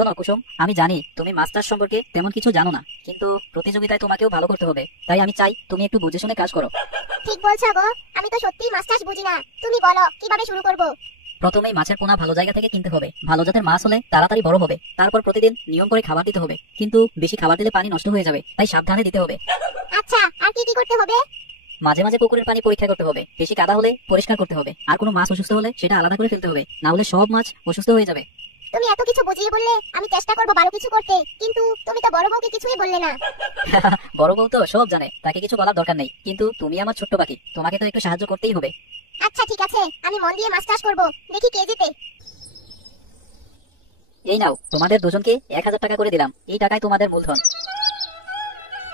শোনো কুসুম, আমি জানি তুমি মাছ চাষ সম্পর্কে তেমন কিছু জানো না, কিন্তু প্রতিযোগিতায় তোমাকেও ভালো করতে হবে। তাই আমি চাই তুমি একটু বুঝে শুনে কাজ করো। ঠিক বলছো গো, আমি তো সত্যিই মাছ চাষ বুঝি না। তুমি বলো কিভাবে শুরু করব। প্রথমেই মাছের পোনা ভালো জায়গা থেকে কিনতে হবে। ভালো জাতের মাছ হলে তাড়াতাড়ি বড় হবে। তারপর প্রতিদিন নিয়ম করে খাবার দিতে হবে, কিন্তু বেশি খাবার দিলে পানি নষ্ট হয়ে যাবে, তাই সাবধানে দিতে হবে। আচ্ছা, আর কি কি করতে হবে? মাঝে মাঝে পুকুরের পানি পরীক্ষা করতে হবে। বেশি কাদা হলে পরিষ্কার করতে হবে। আর কোনো মাছ অসুস্থ হলে সেটা আলাদা করে ফেলতে হবে, না হলে সব মাছ অসুস্থ হয়ে যাবে। তুমি এত কিছু বুঝিয়ে বললে, আমি চেষ্টা করব ভালো কিছু করতে, কিন্তু তুমি তো বড় বউকে কিছুই বললে না। বড় বউ তো সব জানে, তাকে কিছু বলার দরকার নেই, কিন্তু তুমি আমার ছোট্ট পাখি, তোমাকে তো একটু সাহায্য করতেই হবে। আচ্ছা ঠিক আছে, আমি মন দিয়ে মাছ চাষ করব। দেখি কে জিতে। এই নাও, তোমাদের দুজনকে 1000 টাকা করে দিলাম। এই টাকায় তোমাদের মূলধন।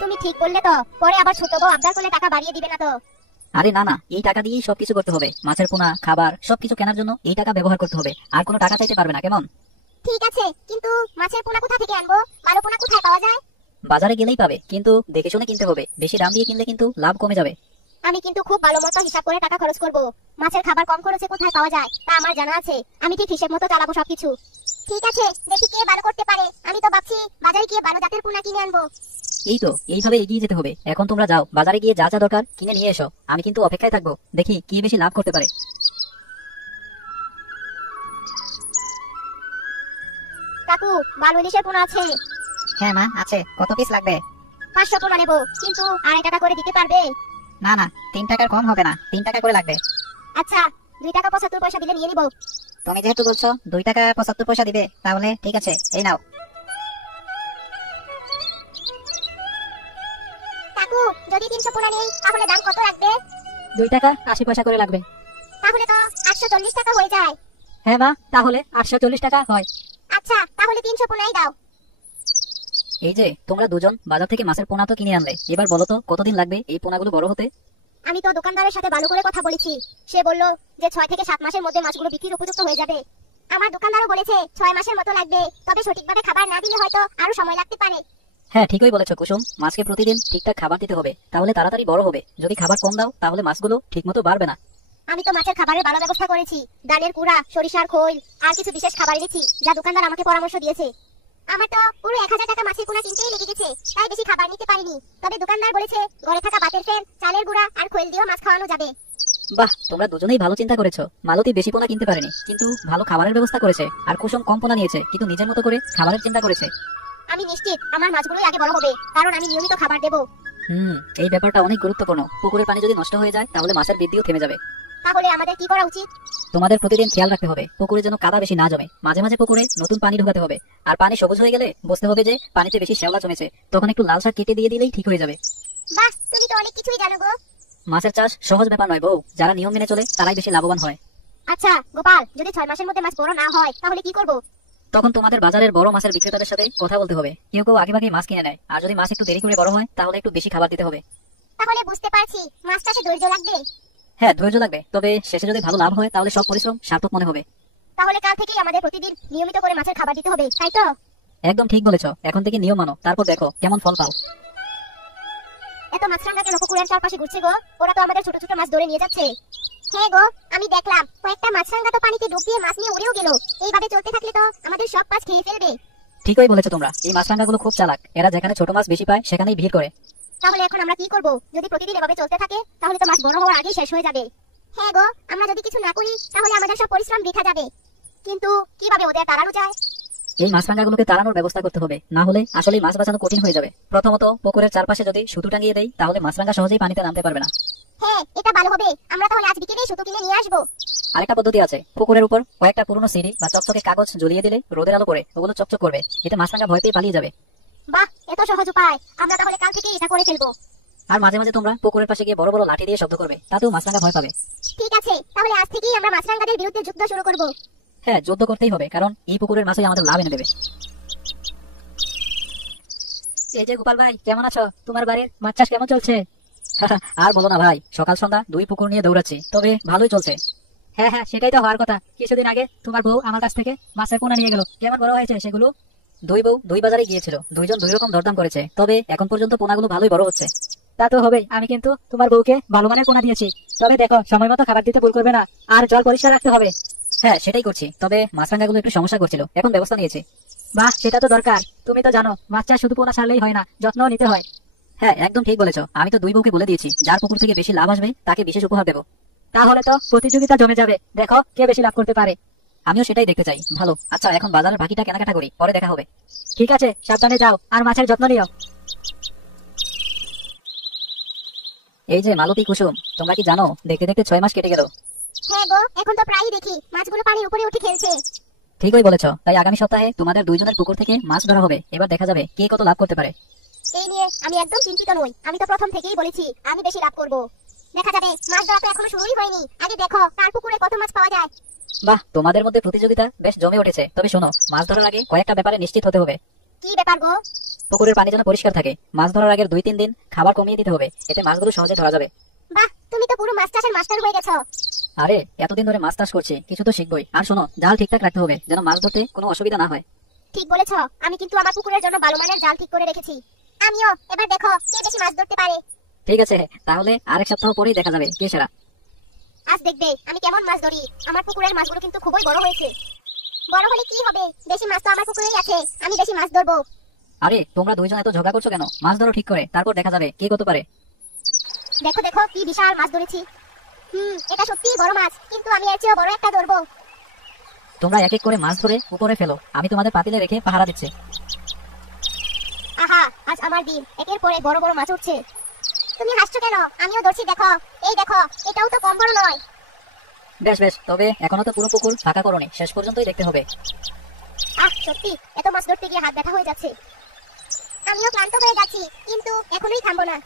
তুমি ঠিক বললে তো, পরে আবার ছোট বউ আবদার করলে টাকা বাড়িয়ে দিবে না তো? আরে না না, এই টাকা দিয়েই সবকিছু করতে হবে। মাছের পোনা, খাবার সবকিছু কেনার জন্য এই টাকা ব্যবহার করতে হবে। আর কোনো টাকা চাইতে পারবে না, কেমন? ঠিক আছে, কিন্তু মাছের পোনা কোথা থেকে আনবো? ভালো পোনা কোথায় পাওয়া যায়? বাজারে গেলেই পাবে, কিন্তু দেখে শুনে কিনতে হবে। বেশি দাম দিয়ে কিনলে কিন্তু লাভ কমে যাবে। আমি কিন্তু খুব ভালো মতো হিসাব করে টাকা খরচ করব। মাছের খাবার কম খরচে কোথায় পাওয়া যায় তা আমার জানা আছে। আমি ঠিক হিসেব মতো চালাবো সবকিছু। ঠিক আছে, দেখি কে ভালো করতে পারে। আমি তো ভাবছি বাজারে গিয়ে ভালো জাতের পোনা কিনে আনবো। এই তো, এইভাবে এগিয়ে যেতে হবে। এখন তোমরা যাও, বাজারে গিয়ে যা যা দরকার কিনে নিয়ে এসো। আমি কিন্তু অপেক্ষায় থাকবো, দেখি কি বেশি লাভ করতে পারে। কাকু, ভালো ইলিশের পোনা আছে? হ্যাঁ মা, আছে। কত পিস লাগবে? 500 পোনা নেবো, কিন্তু 2.5 টাকা করে দিতে পারবে? না না, 3 টাকার কম হবে না, 3 টাকা করে লাগবে। আচ্ছা, 2 টাকা 75 পয়সা দিলে নিয়ে নিবো। তুমি যেহেতু বলছো 2 টাকা 75 পয়সা দিবে, তাহলে ঠিক আছে, এই নাও। কাকু, যদি 300 পোনা নেই তাহলে দাম কত লাগবে? 2 টাকা 80 পয়সা করে লাগবে। তাহলে তো 840 টাকা হয়ে যায়। হ্যাঁ মা, তাহলে 840 টাকা হয়। আচ্ছা, তাহলে 300 পোনাই দাও। এই যে তোমরা দুজন বাজার থেকে মাছের পোনা তো কিনে আনলে, এবার বলো তো কতদিন লাগবে এই পোনাগুলো বড় হতে? আমি তো দোকানদারের সাথে ভালো করে কথা বলেছি। সে বলল যে 6 থেকে 7 মাসের মধ্যে মাছগুলো বিক্রির উপযুক্ত হয়ে যাবে। আমার দোকানদারও বলেছে 6 মাসের মতো লাগবে, তবে সঠিকভাবে খাবার না দিলে হয়তো আরো সময় লাগতে পারে। হ্যাঁ, ঠিকই বলেছো কুসুম। মাছকে প্রতিদিন ঠিকঠাক খাবার দিতে হবে, তাহলে তাড়াতাড়ি বড় হবে। যদি খাবার কম দাও তাহলে মাছগুলো ঠিকমতো বাড়বে না। আমি তো মাছের খাবারের ভালো ব্যবস্থা করেছি। ধানের কুড়া, সরিষার খোল আর কিছু বিশেষ খাবার এনেছি, যা দোকানদার আমাকে পরামর্শ দিয়েছে। আমার তো পুরো 1000 টাকা মাছের পোনা কিনতেই লেগে গেছে, তাই বেশি খাবার নিতে পারিনি। তবে দোকানদার বলেছে ঘরে থাকা বাতের ফেন, চালের গুঁড়া আর খোল দিয়েও মাছ খাওয়ানো যাবে। বাহ, তোমরা দুজনেই ভালো চিন্তা করেছো। মালতী বেশি পোনা কিনতে পারেনি, কিন্তু ভালো খাবারের ব্যবস্থা করেছে। আর কুসুম কম পোনা নিয়েছে, কিন্তু নিজের মতো করে খাবারের চিন্তা করেছে। আমি নিশ্চিত আমার মাছগুলোই আগে বড় হবে, কারণ আমি নিয়মিত খাবার দেবো। এই ব্যাপারটা অনেক গুরুত্বপূর্ণ। পুকুরের পানি যদি নষ্ট হয়ে যায় তাহলে মাছের বৃদ্ধিও থেমে যাবে। তাহলে আমাদের কি করা উচিত? তোমাদের প্রতিদিন খেয়াল রাখতে হবে পুকুরে যেন কাদা বেশি না জমে। মাঝে মাঝে পুকুরে নতুন পানি ঢোকাতে হবে। আর পানি সবুজ হয়ে গেলে বুঝতে হবে যে পানিতে বেশি শ্যাওলা জমেছে, তখন একটু লাল শাক কেটে দিয়ে দিলেই ঠিক হয়ে যাবে। বাহ, তুমি তো অনেক কিছুই জানো গো। মাছের চাষ সহজ ব্যাপার নয় বউ, যারা নিয়ম মেনে চলে তারাই বেশি লাভবান হয়। আচ্ছা গোপাল, যদি 6 মাসের মধ্যে মাছ বড় না হয় তাহলে কি করব? তখন তোমাদের বাজারের বড় মাছের বিক্রেতাদের সাথে কথা বলতে হবে। কেউ কেউ আগে ভাগে মাছ কিনে নেয়, আর যদি মাছ একটু দেরি করে বড় হয় তাহলে একটু বেশি খাবার দিতে হবে। তাহলে বুঝতে পারছি মাছ চাষে ধৈর্য লাগবে। হ্যাঁ, ধৈর্য লাগবে, তবে শেষে যদি ভালো লাভ হয় তাহলে সব পরিশ্রম সার্থক মনে হবে। তাহলে কাল থেকেই আমাদের প্রতিদিন নিয়মিত করে মাছের খাবার দিতে হবে, তাই তো? একদম ঠিক বলেছো। এখন থেকে নিয়ম মানো, তারপর দেখো কেমন ফল পাও। এত মাছরাঙাকে পুকুরের চারপাশে ঘুরছে গো, ওরা তো আমাদের ছোট ছোট মাছ ধরে নিয়ে যাচ্ছে। হ্যাঁ গো, আমি দেখলাম কয়েকটা মাছরাঙা তো পানিতে ডুব দিয়ে মাছ নিয়ে উড়েও গেল। এইভাবে চলতে থাকলে তো আমাদের সব মাছ খেয়ে ফেলবে। ঠিকই বলেছো তোমরা। এই মাছরাঙাগুলো খুব চালাক, এরা যেখানে ছোট মাছ বেশি পায় সেখানেই ভিড় করে। তাহলে এখন আমরা কি করব? যদি প্রতিদিন এভাবে চলতে থাকে তাহলে তো মাছ বড় হওয়ার আগেই শেষ হয়ে যাবে। হ্যাঁ গো, আমরা যদি কিছু না করি তাহলে আমাদের সব পরিশ্রম বৃথা যাবে। কিন্তু কিভাবে ওদের তাড়ানো যায়? এই মাছরাঙাগুলোকে তাড়ানোর ব্যবস্থা করতে হবে, না হলে আসলে মাছ বাঁচানো কঠিন হয়ে যাবে। প্রথমত পুকুরের চারপাশে যদি সুতো টাঙিয়ে দেই তাহলে মাছরাঙা সহজেই পানিতে নামতে পারবে না। হ্যাঁ, এটা ভালো হবে। আমরা তাহলে আজ বিকেলেই সুতো কিনে নিয়ে আসবো। আরেকটা পদ্ধতি আছে, পুকুরের উপর কয়েকটা পুরনো সিঁড়ি বা চকচকে কাগজ ঝুলিয়ে দিলে রোদের আলো করে ওগুলো চকচক করবে। এতে মাছরাঙা ভয় পেয়ে পালিয়ে যাবে। বাহ, এত সহজ উপায়। আমরা তাহলে কাল থেকে এটা করে ফেলবো। আর মাঝে মাঝে তোমরা পুকুরের পাশে গিয়ে বড় বড় লাঠি দিয়ে শব্দ করবে, তাতেও মাছরাঙা ভয় পাবে। ঠিক আছে, তাহলে আজ থেকেই আমরা মাছরাঙাদের বিরুদ্ধে যুদ্ধ শুরু করব। হ্যাঁ, যুদ্ধ করতেই হবে, কারণ এই পুকুরের মাছই আমাদের লাভ এনে দেবে। এই যে গোপাল ভাই, কেমন আছো? তোমার বাড়ির মাছ চাষ কেমন চলছে? আর বলো না ভাই, সকাল সন্ধ্যা 2 পুকুর নিয়ে দৌড়াচ্ছি, তবে ভালোই চলছে। হ্যাঁ হ্যাঁ, সেটাই তো হওয়ার কথা। কিছুদিন আগে তোমার বউ আমার কাছ থেকে মাছের পোনা নিয়ে গেল, কেমন বড় হয়েছে সেগুলো। 2 বউ 2 বাজারে গিয়েছিল, দুইজন 2 রকম দরদাম করেছে, তবে এখন পর্যন্ত পোনাগুলো ভালোই বড় হচ্ছে। তা তো হবে, আমি কিন্তু তোমার বউকে ভালো মানের পোনা দিয়েছি। তবে দেখো, সময় মতো খাবার দিতে ভুল করবে না, আর জল পরিষ্কার রাখতে হবে। হ্যাঁ, সেটাই করছি, তবে মাছরাঙাগুলো একটু সমস্যা করছিল, এখন ব্যবস্থা নিয়েছি। বাহ, সেটা তো দরকার। তুমি তো জানো মাছ চাষ শুধু পোনা ছাড়লেই হয় না, যত্নও নিতে হয়। হ্যাঁ, একদম ঠিক বলেছো। আমি তো দুই বউকে বলে দিয়েছি, যার পুকুর থেকে বেশি লাভ আসবে তাকে বিশেষ উপহার দেবো। তাহলে তো প্রতিযোগিতা জমে যাবে, দেখো কে বেশি লাভ করতে পারে। আমিও সেটাই দেখতে চাই। ভালো, আচ্ছা এখন বাজারের বাকিটা কেনাকাটা করি, পরে দেখা হবে। ঠিক আছে, সাবধানে যাও আর মাছের যত্ন নিও। এই যে মালতী, কুসুম, তোমরা কি জানো দেখতে দেখতে 6 মাস কেটে গেল। হ্যাঁ গো, এখন তো প্রায়ই দেখি মাছগুলো পানির উপরে উঠে খেলছে। ঠিকই বলেছো। তাই আগামী সপ্তাহে তোমাদের দুইজনের পুকুর থেকে মাছ ধরা হবে। এবার দেখা যাবে কে কত লাভ করতে পারে। এই নিয়ে আমি একদম চিন্তিত নই। আমি তো প্রথম থেকেই বলেছি আমি বেশি লাভ করব। দেখা যাবে। মাছ ধরা তো এখনো শুরুই হয়নি, আগে দেখো তার পুকুরে কত মাছ পাওয়া যায়। বাহ, তোমাদের মধ্যে প্রতিযোগিতা বেশ জমে উঠেছে। তবে শোনো, মাছ ধরার আগে কয়েকটা ব্যাপারে নিশ্চিত হতে হবে। কি ব্যাপার গো? পুকুরের পানি যেন পরিষ্কার থাকে। মাছ ধরার আগের 2-3 দিন খাবার কমিয়ে দিতে হবে, এতে মাছগুলো সহজে ধরা যাবে। বাহ, তুমি তো পুরো মাছ চাষের মাস্টার হয়ে গেছো। আরে, এতদিন ধরে মাছ চাষ করছি, কিছু তো শিখবই। আর শোনো, জাল ঠিকঠাক রাখতে হবে যেন মাছ ধরতে কোনো অসুবিধা না হয়। ঠিক বলেছো। আমি কিন্তু আমার পুকুরের জন্য ভালো মানের জাল ঠিক করে রেখেছি। আমিও। এবার দেখো কে বেশি মাছ ধরতে পারে। ঠিক আছে, তাহলে আরেক সপ্তাহ পরেই দেখা যাবে কে সেরা। আজ দেখবে আমি কেমন মাছ ধরি। আমার পুকুরের মাছগুলো কিন্তু খুবই বড় হয়েছে। বড় হলে কি হবে, বেশি মাছ তো আমার পুকুরেই আছে, আমি বেশি মাছ ধরবো। আরে, তোমরা দুইজন এত ঝগড়া করছো কেন? মাছ ধরো ঠিক করে, তারপর দেখা যাবে কে কত পারে। দেখো দেখো কি বিশাল মাছ ধরেছি। এটা সত্যিই বড় মাছ, কিন্তু আমি এর চেয়েও বড় একটা ধরবো। তোমরা এক এক করে মাছ ধরে উপরে ফেলো, আমি তোমাদের পাতিলে রেখে পাহারা দিচ্ছি। আহা, আজ আমার দিন, একের পর এক বড় বড় মাছ উঠছে। তুমি হাসছো কেন? আমিও ধরছি, দেখো। এই দেখো, এটাও তো কম বড় নয়। বেশ বেশ, তবে এখনো তো পুরো পুকুর ফাঁকা করোনি, শেষ পর্যন্তই দেখতে হবে। সত্যি এত মাছ ধরতে গিয়ে হাত ব্যথা হয়ে যাচ্ছে। আমিও ক্লান্ত হয়ে যাচ্ছি, কিন্তু এখনোই থামবো না।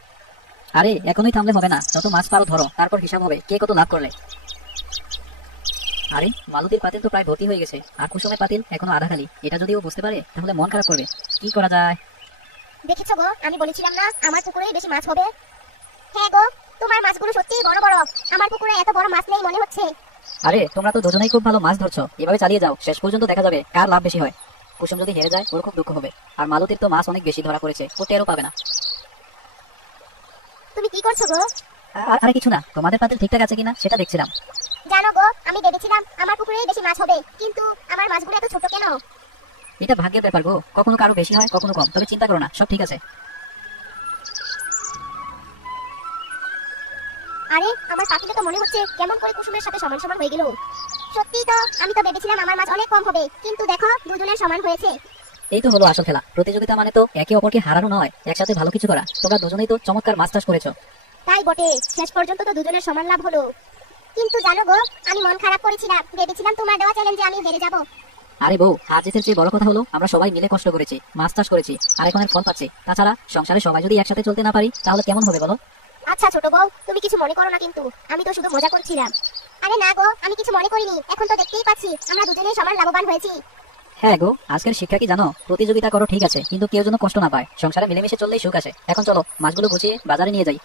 আরে, এখনই থামলে হবে না, যত মাছ পারো ধরো, তারপর হিসাব হবে কে কত লাভ করলে। আরে, মালতীর পাতিল তো প্রায় ভর্তি হয়ে গেছে, আর কুসুমের পাতিল এখনো আধা খালি। এটা যদি ও বুঝতে পারে তাহলে মন খারাপ করবে। কি করা যায়? দেখেছো গো, আমি বলেছিলাম না আমার পুকুরেই বেশি মাছ হবে। হ্যাঁ গো, তোমার মাছগুলো সত্যিই বড় বড়। আমার পুকুরে এত বড় মাছ নেই মনে হচ্ছে। আরে, তোমরা তো দুজনেই খুব ভালো মাছ ধরছো, এভাবে চালিয়ে যাও, শেষ পর্যন্ত দেখা যাবে কার লাভ বেশি হয়। কুসুম যদি হেরে যায় ওর খুব দুঃখ হবে, আর মালতীর তো মাছ অনেক বেশি ধরা পড়েছে, ও টেরও পাবে না। তুমি কি করছো গো? আরে কিছু না, তোমাদের পাতিল ঠিকঠাক আছে কিনা সেটা দেখছিলাম। জানো গো, আমি ভেবেছিলাম আমার পুকুরেই বেশি মাছ হবে, কিন্তু আমার মাছগুলো এত ছোট কেন? এটা ভাগ্যের ব্যাপার গো, কখনো কারো বেশি হয় কখনো কম, তবে চিন্তা করো না, সব ঠিক আছে। আরে, আমার পাতিলে তো মনে হচ্ছে কেমন করে কুসুমের সাথে সমান সমান হয়ে গেল। সত্যি তো, আমি তো ভেবেছিলাম আমার মাছ অনেক কম হবে, কিন্তু দেখো দুজনের সমান হয়েছে। এই তো হলো আসল খেলা। প্রতিযোগিতা মানে তো একে অপরকে হারানো নয়, একসাথে ভালো কিছু করা। তোমরা দুজনেই তো চমৎকার মাছ চাষ করেছো। তাই বটে, শেষ পর্যন্ত তো দুজনের সমান লাভ হলো। কিন্তু জানো গো, আমি মন খারাপ করেছিলাম, ভেবেছিলাম তোমার দেওয়া চ্যালেঞ্জে আমি হেরে যাব। আরে বউ, হার জিতের চেয়ে বড় কথা হলো আমরা সবাই মিলে কষ্ট করেছি, মাছ চাষ করেছি, আর এখন এর ফল পাচ্ছি। তাছাড়া সংসারে সবাই যদি একসাথে চলতে না পারি তাহলে কেমন হবে বলো? আচ্ছা ছোট বউ, তুমি কিছু মনে করো না কিন্তু, আমি তো শুধু মজা করছিলাম। আরে না গো, আমি কিছু মনে করিনি। এখন তো দেখতেই পাচ্ছি আমরা দুজনেই সমান লাভবান হয়েছি। হ্যাঁ গো, আজকের শিক্ষা কি জানো? প্রতিযোগিতা করো ঠিক আছে, কিন্তু কেউ যেন কষ্ট না পায়। সংসারে মিলেমিশে চললেই সুখ আসে। এখন চলো মাছগুলো গুছিয়ে বাজারে নিয়ে যাই।